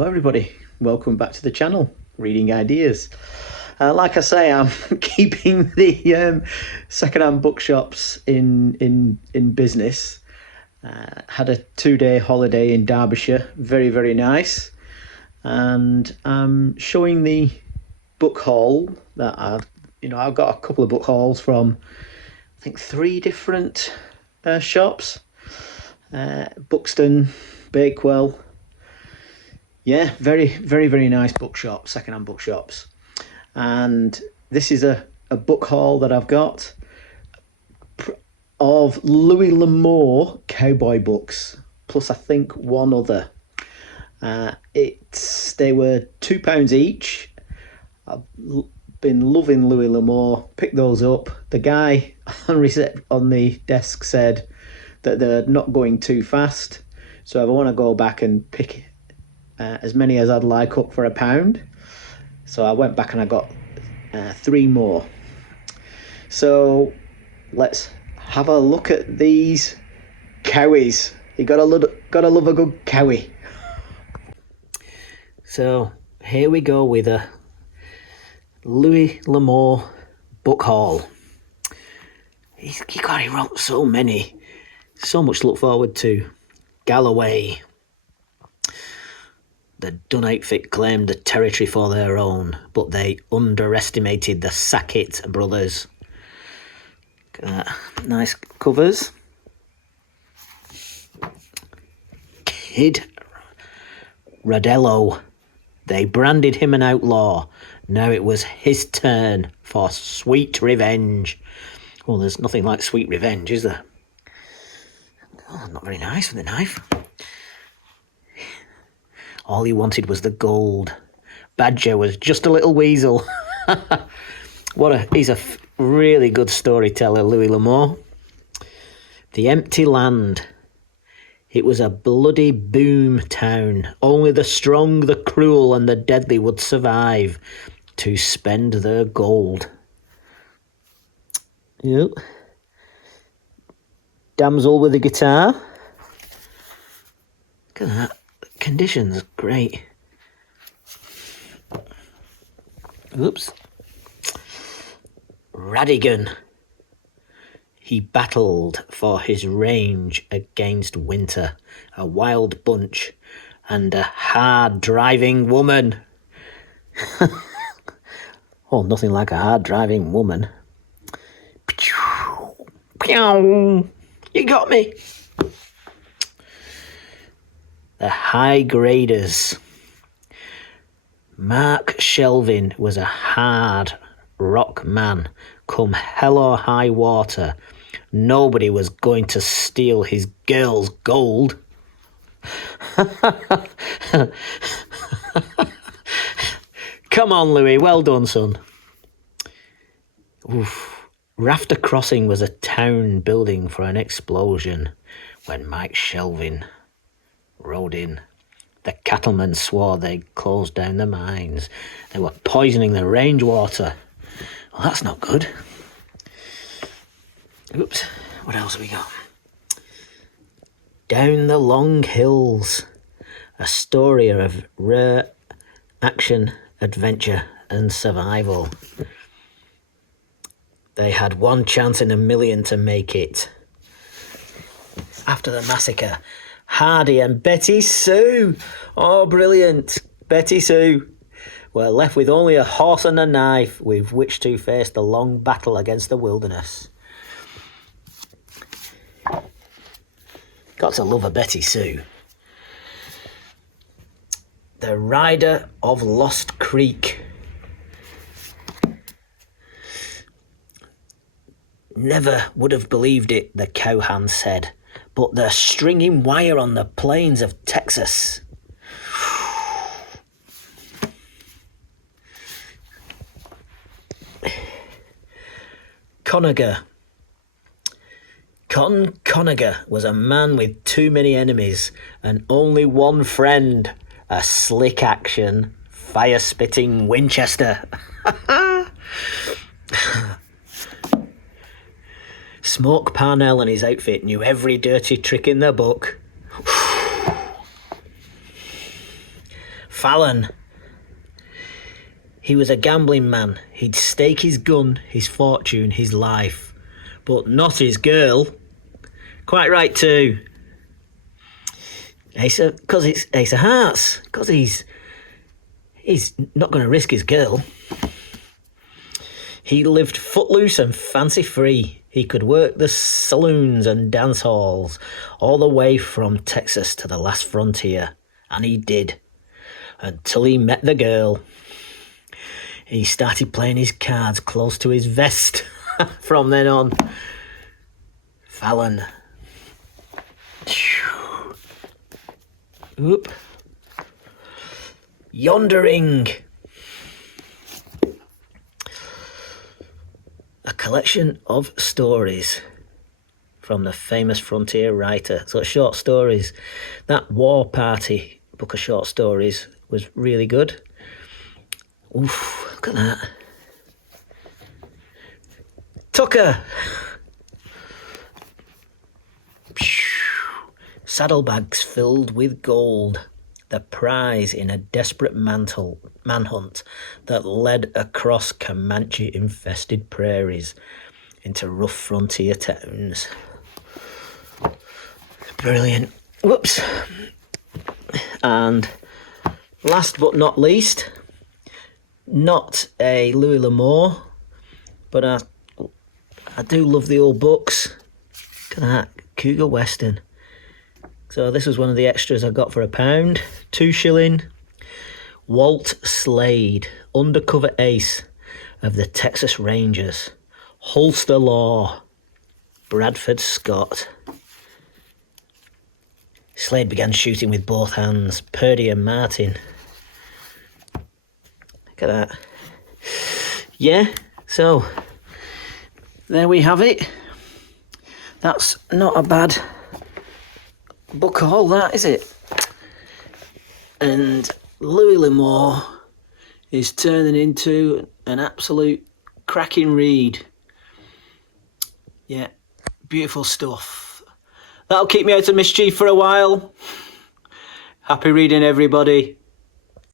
Hello everybody, welcome back to the channel, Reading Ideas. Like I say, I'm keeping the second-hand bookshops in business. Had a 2-day holiday in Derbyshire, very nice, and I'm showing the book haul that I've got a couple of book hauls from I think 3 different shops, Buxton, Bakewell. Yeah, very nice bookshop, second-hand bookshops. And this is a book haul that I've got of Louis L'Amour cowboy books, plus I think one other. They were £2 each. I've been loving Louis L'Amour, picked those up. The guy on the desk said that they're not going too fast, so if I want to go back and pick as many as I'd like up for £1. So I went back and I got 3 more. So let's have a look at these Cowies. You gotta love a good Cowie. So here we go with a Louis L'Amour book haul. He wrote so many, so much to look forward to. Galloway. The Dunn outfit claimed the territory for their own, but they underestimated the Sackett brothers. Nice covers. Kid Radello. They branded him an outlaw. Now it was his turn for sweet revenge. Well, there's nothing like sweet revenge, is there? Oh, not very nice with a knife. All he wanted was the gold. Badger was just a little weasel. He's a really good storyteller, Louis L'Amour. The Empty Land. It was a bloody boom town. Only the strong, the cruel, and the deadly would survive to spend their gold. Yep. Damsel with the guitar. Look at that. Conditions great. Oops. Radigan. He battled for his range against winter, a wild bunch, and a hard-driving woman. Oh, nothing like a hard-driving woman. Pew! You got me. The High Graders. Mark Shelvin was a hard rock man. Come hell or high water, nobody was going to steal his girl's gold. Come on, Louis, well done, son. Oof. Rafter Crossing was a town building for an explosion when Mike Shelvin rode in. The cattlemen swore they'd closed down the mines. They were poisoning the range water. Well, that's not good. Oops, what else have we got? Down the Long Hills. A story of rare action, adventure and survival. They had one chance in a million to make it. After the massacre, Hardy and Betty Sue. Oh, brilliant. Betty Sue were left with only a horse and a knife with which to face the long battle against the wilderness. Got to love a Betty Sue. The Rider of Lost Creek. Never would have believed it, the cowhand said, but they're stringing wire on the plains of Texas. Conager. Conager was a man with too many enemies and only one friend, a slick action, fire-spitting Winchester. Smoke Parnell and his outfit knew every dirty trick in the book. Fallon. He was a gambling man. He'd stake his gun, his fortune, his life. But not his girl. Quite right too. Because it's Ace of Hearts. Because he's not going to risk his girl. He lived footloose and fancy-free. He could work the saloons and dance halls all the way from Texas to the last frontier. And he did. Until he met the girl. He started playing his cards close to his vest from then on. Fallon. Oop. Yondering. A collection of stories from the famous frontier writer. So short stories. That War Party book of short stories was really good. Oof, look at that. Tucker. Saddlebags filled with gold. The prize in a desperate manhunt that led across Comanche-infested prairies into rough frontier towns. Brilliant. Whoops. And last but not least, not a Louis L'Amour, but I do love the old books. Look at that, Cougar Western. So this was one of the extras I got for £1, 2 shilling. Walt Slade, undercover ace of the Texas Rangers. Holster Law, Bradford Scott. Slade began shooting with both hands. Purdy and Martin. Look at that. Yeah, so there we have it. That's not a bad book haul, that, is it? And Louis L'Amour is turning into an absolute cracking read. Yeah, beautiful stuff. That'll keep me out of mischief for a while. Happy reading, everybody.